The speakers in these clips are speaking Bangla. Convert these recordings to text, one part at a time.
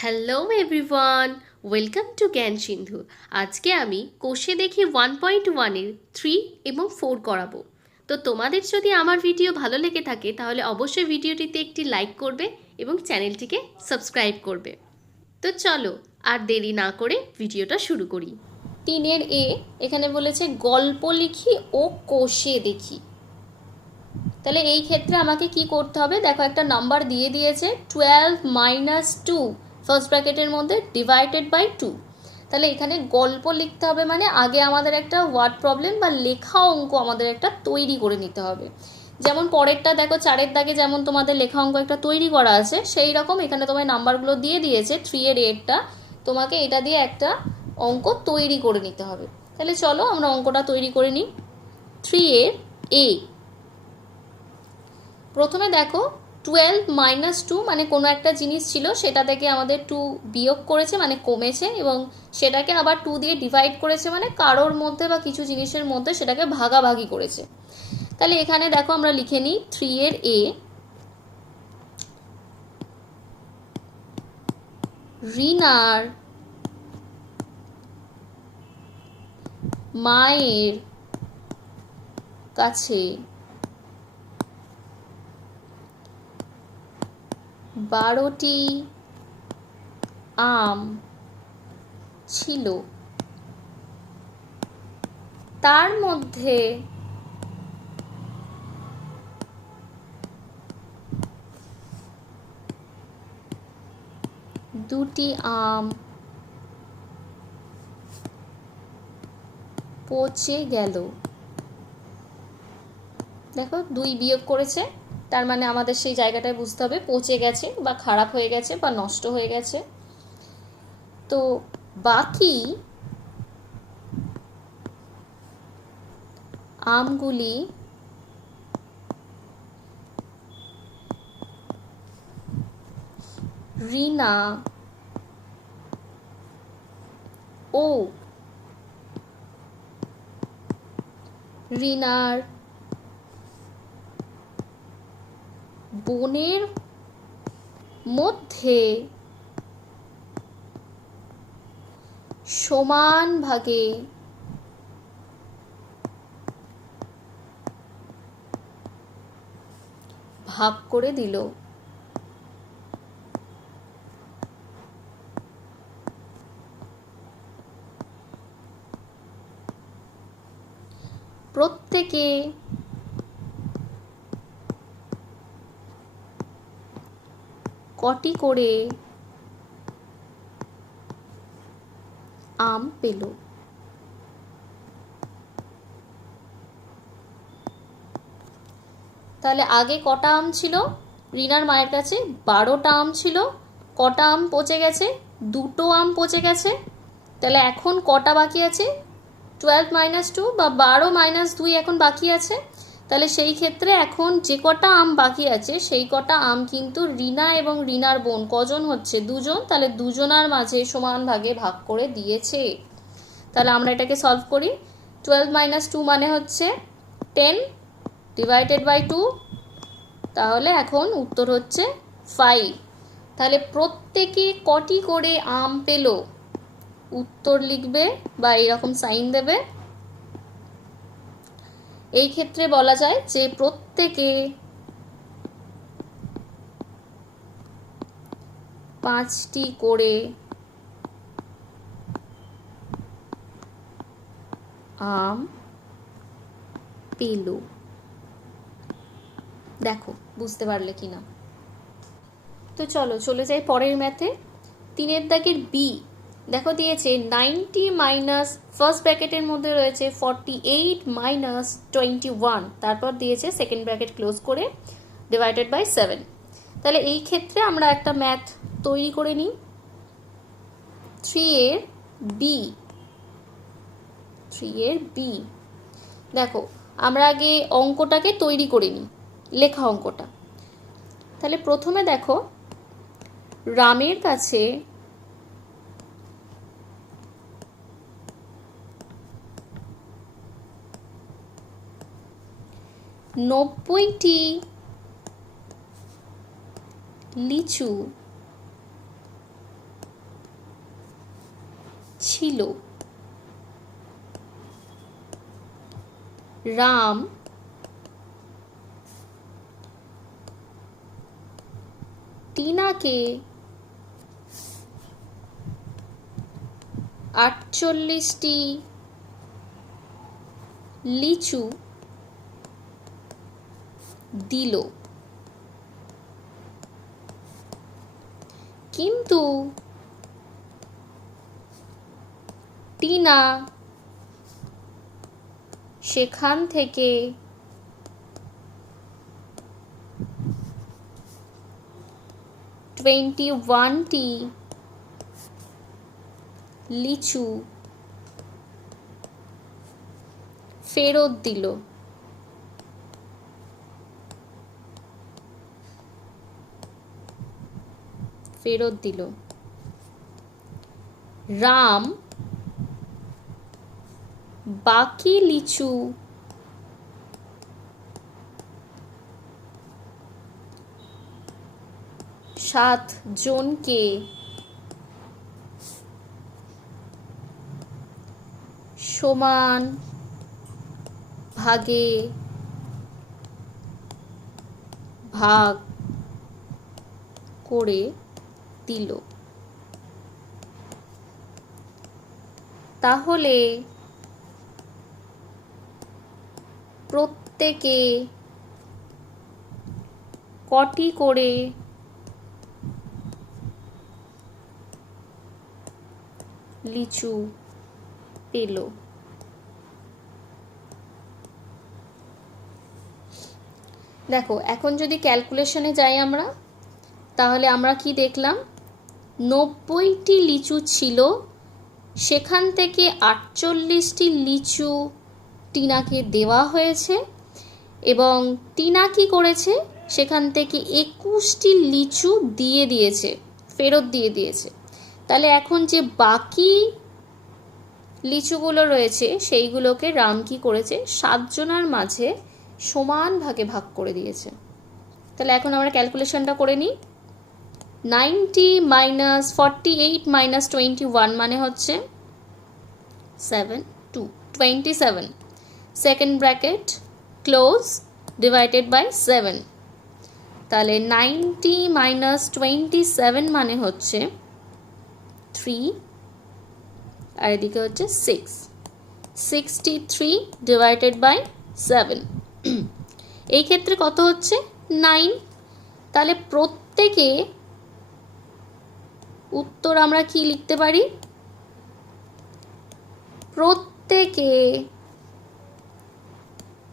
হ্যালো এভরিওয়ান ওয়েলকাম টু জ্ঞান সিন্ধু আজকে আমি কোষে দেখি ওয়ান পয়েন্ট ওয়ানের থ্রি এবং ফোর করাবো। তো তোমাদের যদি আমার ভিডিও ভালো লেগে থাকে, তাহলে অবশ্যই ভিডিওটিতে একটি লাইক করবে এবং চ্যানেলটিকে সাবস্ক্রাইব করবে। তো চলো, আর দেরি না করে ভিডিওটা শুরু করি। তিনের এ, এখানে বলেছে, গল্প লিখি ও কোষে দেখি। তাহলে এই ক্ষেত্রে আমাকে কি করতে হবে? দেখো একটা নাম্বার দিয়ে দিয়েছে টুয়েলভ মাইনাস টু ফার্স্ট ব্র্যাকেটের মধ্যে ডিভাইডেড বাই টু তাহলে এখানে গল্প লিখতে হবে মানে আগে আমাদের একটা ওয়ার্ড প্রবলেম বা লেখা অঙ্ক আমাদের একটা তৈরি করে নিতে হবে। যেমন পরেরটা দেখো, চারের দাগে যেমন তোমাদের লেখা অঙ্ক একটা তৈরি করা আছে, সেই রকম এখানে তোমার নাম্বারগুলো দিয়ে দিয়েছে থ্রি এর এরটা তোমাকে এটা দিয়ে একটা অঙ্ক তৈরি করে নিতে হবে। তাহলে চলো আমরা অঙ্কটা তৈরি করে নিই। থ্রি এর এ প্রথমে দেখো টুয়েলভ মাইনাস টু মানে কোনো একটা জিনিস ছিল, সেটা থেকে আমাদের টু বিয়োগ করেছে মানে কমেছে এবং সেটাকে আবার টু দিয়ে ডিভাইড করেছে মানে কারোর মধ্যে বা কিছু জিনিসের মধ্যে সেটাকে ভাগাভাগি করেছে। তাহলে এখানে দেখো আমরা লিখে নিই থ্রি এর এ রিনার মায়ের কাছে বারোটি আম ছিল। তার মধ্যে দুটি আম পচে গেল। দেখো দুই বিয়োগ করেছে। তার মানে আমাদের সেই জায়গাটায় বুঝতে হবে, পচে গেছে বা খারাপ হয়ে গেছে বা নষ্ট হয়ে গেছে। তো বাকি আমগুলি রিনা ও রিনার বনের মধ্যে সমান ভাগে ভাগ করে দিল। প্রত্যেকে কটি করে আম পেল? তাহলে আগে কটা আম ছিল? রিনার মায়ের কাছে বারোটা আম ছিল, কটা আম পচে গেছে, দুটো আম পচে গেছে। তাহলে এখন কটা বাকি আছে? টুয়েলভ মাইনাস টু বা বারো মাইনাস দুই এখন বাকি আছে? তাহলে সেই ক্ষেত্রে এখন যে কটা আম বাকি আছে, সেই কটা আম কিন্তু রিনা এবং রিনার বোন কজন হচ্ছে? দুজন? তাহলে দুজনার মাঝে সমান ভাগে ভাগ করে দিয়েছে। তাহলে আমরা এটাকে সলভ করি। টুয়েলভ মাইনাস টু মানে হচ্ছে টেন ডিভাইডেড বাই টু তাহলে এখন উত্তর হচ্ছে ফাইভ তাহলে প্রত্যেকে কটি করে আম পেল? উত্তর লিখবে বা এরকম সাইন দেবে। এই ক্ষেত্রে বলা যায় যে প্রত্যেকে পাঁচটি করে আম পেল। দেখো, বুঝতে পারলে কি না তো চলো, চলে যাই পরের ম্যাথে তিনের দাগের বি দেখো দিয়েছে নাইনটি মাইনাস ফার্স্ট ব্র্যাকেটের মধ্যে রয়েছে forty eight minus twenty one তারপর দিয়েছে সেকেন্ড ব্র্যাকেট ক্লোজ করে ডিভাইডেড বাই সেভেন তাহলে এই ক্ষেত্রে আমরা একটা ম্যাথ তৈরি করে নিই। থ্রি এর বি থ্রি এর বি দেখো, আমরা আগে অঙ্কটাকে তৈরি করে নিই, লেখা অঙ্কটা। তাহলে প্রথমে দেখো, রামের কাছে নব্বইটি লিচু ছিল। রাম টিনাকে আটচল্লিশটি লিচু দিল। কিন্তু টিনা সেখান থেকে টোয়েন্টি ওয়ানটি লিচু ফেরত দিল। ফেরত দিল। রাম বাকি লিচু সাত জনকে সমান ভাগে ভাগ করে দিল। তাহলে প্রত্যেকে কটি করে লিচু পেল? দেখো, এখন যদি ক্যালকুলেশনে যাই আমরা, তাহলে আমরা কি দেখলাম? নব্বইটি লিচু ছিল। সেখান থেকে আটচল্লিশটি লিচু টিনাকে দেওয়া হয়েছে এবং টিনা কি করেছে? সেখান থেকে একুশটি লিচু দিয়ে দিয়েছে, ফেরত দিয়ে দিয়েছে। তাহলে এখন যে বাকি লিচুগুলো রয়েছে, সেইগুলোকে রাম কি করেছে? সাতজনার মাঝে সমান ভাগে ভাগ করে দিয়েছে। তাহলে এখন আমরা ক্যালকুলেশনটা করে নিই। Ninety minus forty eight minus twenty one মানে হচ্ছে seven, two, twenty seven. Second bracket, close, divided by seven. তাহলে নাইনটি মাইনাস টোয়েন্টি সেভেন মানে হচ্ছে থ্রি, আর এদিকে হচ্ছে six. Sixty three divided by seven. এই ক্ষেত্রে কত হচ্ছে? নাইন। তাহলে প্রত্যেকে উত্তর আমরা কি লিখতে পারি? প্রত্যেকে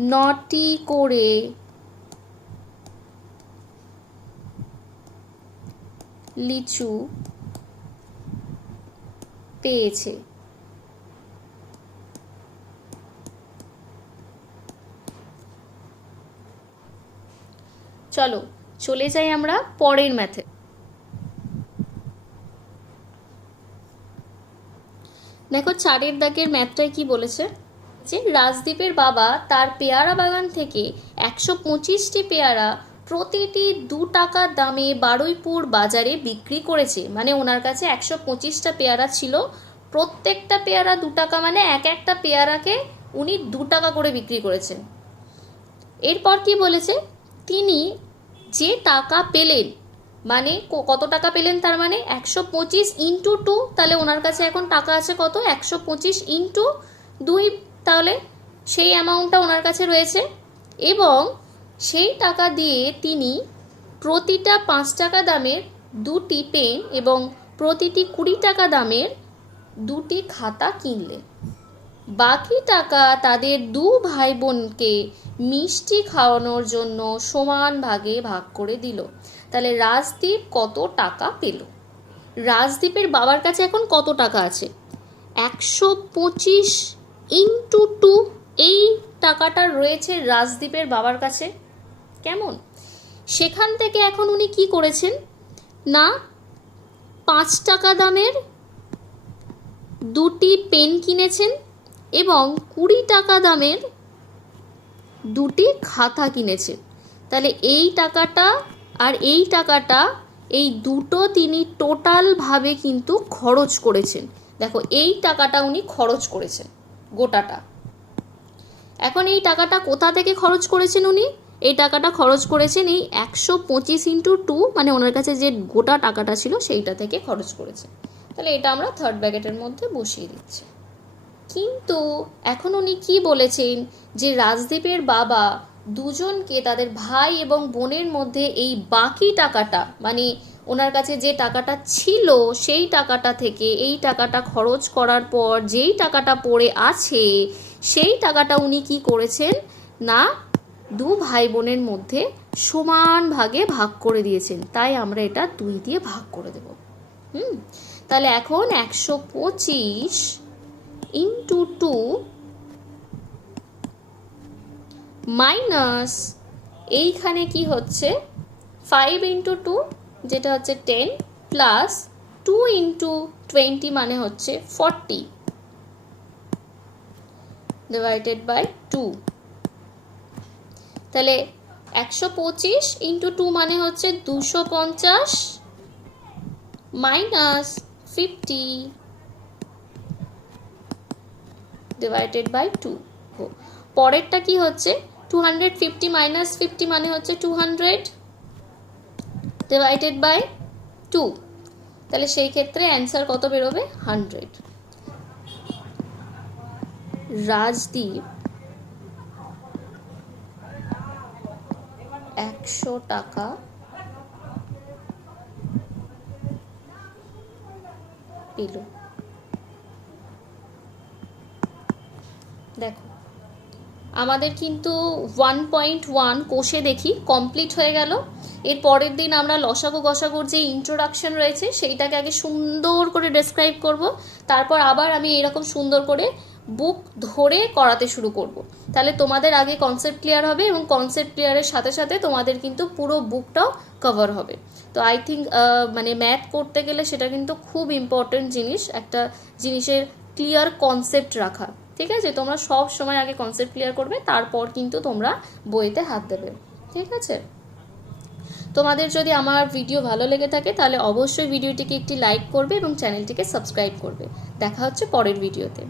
নটি করে লিচু পেয়েছে। চলো চলে যাই আমরা পরের ম্যাথে দেখো চারের দাগের ম্যাথটায় কি বলেছে? যে রাজদীপের বাবা তার পেয়ারা বাগান থেকে একশো পঁচিশটি পেয়ারা প্রতিটি দু টাকা দামে বারুইপুর বাজারে বিক্রি করেছে। মানে ওনার কাছে একশো পঁচিশটা পেয়ারা ছিল। প্রত্যেকটা পেয়ারা দু টাকা মানে এক একটা পেয়ারাকে উনি দু টাকা করে বিক্রি করেছেন। এরপর কি বলেছে? তিনি যে টাকা পেলেন মানে কত টাকা পেলেন তার মানে? একশো পঁচিশ ইন্টু টু তাহলে ওনার কাছে এখন টাকা আছে কত? একশো পঁচিশ ইন্টু দুই, তাহলে সেই অ্যামাউন্টটা ওনার কাছে রয়েছে। এবং সেই টাকা দিয়ে তিনি প্রতিটা পাঁচ টাকা দামের দুটি পেন এবং প্রতিটি কুড়ি টাকা দামের দুটি খাতা কিনলেন। বাকি টাকা তাদের দু ভাই বোনকে মিষ্টি খাওয়ানোর জন্য সমান ভাগে ভাগ করে দিল। তাহলে রাজদীপ কত টাকা পেল? রাজদীপের বাবার কাছে এখন কত টাকা আছে? একশো পঁচিশ ইন্টু টু, এই টাকাটা রয়েছে রাজদীপের বাবার কাছে। কেমন? সেখান থেকে এখন উনি কি করেছেন? না, পাঁচ টাকা দামের দুটি পেন কিনেছেন। এবং কুড়ি টাকা দামের দুটি খাতা কিনেছেন তাহলে এই টাকাটা আর এই টাকাটা এই দুটো তিনি টোটালভাবে কিন্তু খরচ করেছেন। দেখো, এই টাকাটা উনি খরচ করেছেন, গোটাটা। এখন এই টাকাটা কোথা থেকে খরচ করেছেন উনি? এই টাকাটা খরচ করেছেন এই একশো পঁচিশ ইন্টু টু মানে ওনার কাছে যে গোটা টাকাটা ছিল সেইটা থেকে খরচ করেছে তাহলে এটা আমরা থার্ড ব্র্যাকেটের মধ্যে বসিয়ে দিচ্ছি। কিন্তু এখন উনি কি বলেছেন যে রাজদীপের বাবা দুজনকে তাদের ভাই এবং বোনের মধ্যে এই বাকি টাকাটা মানে ওনার কাছে যে টাকাটা ছিল সেই টাকাটা থেকে, এই টাকাটা খরচ করার পর যেই টাকাটা পড়ে আছে, সেই টাকাটা উনি কি করেছেন? না, দু ভাই বোনের মধ্যে সমান ভাগে ভাগ করে দিয়েছেন। তাই আমরা এটা দুই দিয়ে ভাগ করে দেব। হুম? তাহলে এখন একশো পঁচিশ ইন্টু টু মাইনাস এইখানে কি হচ্ছে? ফাইভ ইন্টু টু যেটা হচ্ছে ten plus two into twenty মানে হচ্ছে ফর্টি ডিভাইডেড বাই টু তাহলে একশো পঁচিশ ইন্টু টু মানে হচ্ছে দুশো পঞ্চাশ minus fifty divided by two পরেরটা কি হচ্ছে? Two hundred fifty minus fifty মানে হচ্ছে two hundred divided by two তাহলে সেই ক্ষেত্রে অ্যান্সার কত বেরোবে? হান্ড্রেড রাজদীপ একশো টাকা পেল। দেখো। আমাদের কিন্তু ওয়ান পয়েন্ট ওয়ান কোষে দেখি কমপ্লিট হয়ে গেল। এর পরের দিন আমরা লসাগু গসাগুর যে ইন্ট্রোডাকশন রয়েছে, সেইটাকে আগে সুন্দর করে ডেসক্রাইব করব। তারপর আবার আমি এরকম সুন্দর করে বুক ধরে করাতে শুরু করব। তাহলে তোমাদের আগে কনসেপ্ট ক্লিয়ার হবে এবং কনসেপ্ট ক্লিয়ারের সাথে সাথে তোমাদের কিন্তু পুরো বুকটাও কভার হবে। তো আই থিঙ্ক মানে ম্যাথ করতে গেলে সেটা কিন্তু খুব ইম্পর্ট্যান্ট জিনিস, একটা জিনিসের ক্লিয়ার কনসেপ্ট রাখা। ঠিক আছে? তোমরা সব সময় আগে কনসেপ্ট ক্লিয়ার করবে, তারপর কিন্তু তোমরা বইতে হাত দেবে। ঠিক আছে? তোমাদের যদি আমার ভিডিও ভালো লেগে থাকে, তাহলে অবশ্যই ভিডিওটিকে একটি লাইক করবে এবং চ্যানেলটিকে সাবস্ক্রাইব করবে। দেখা হচ্ছে পরের ভিডিওতে